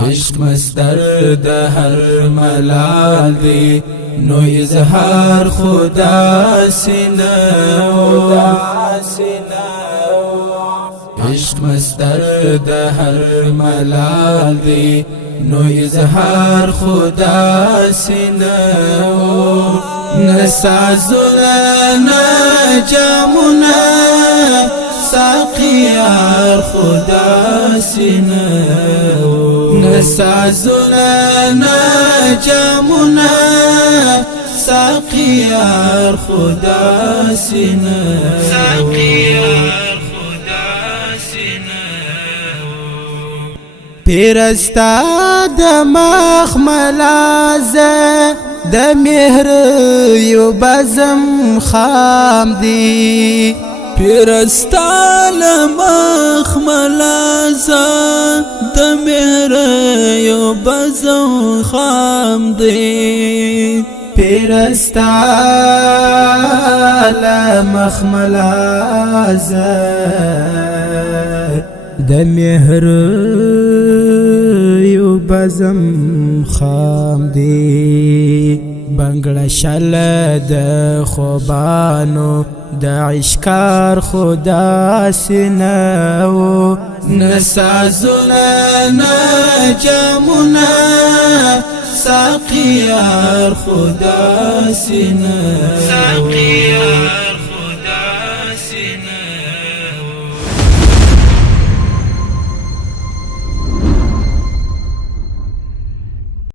عشق مستر د هر ملال دی نو اظهار خدا سینه عشق مستر د هر ملال دی نو اظهار خدا سینه نسازلنا جامنا ساقیار خدا سینه نسازلنا جامنا ساقیار خدا سینه پیرستا د مخملازه د مهر یو بزم خام دی پیرستا لمخملازه د مهر یو بزم خام دی پیرستا لمخملازه د مهر یو بزم خام دی بنگړه شل د خوبانو د عشقار خدا سینو نسازلنا جامنا ساقیار خدا سینو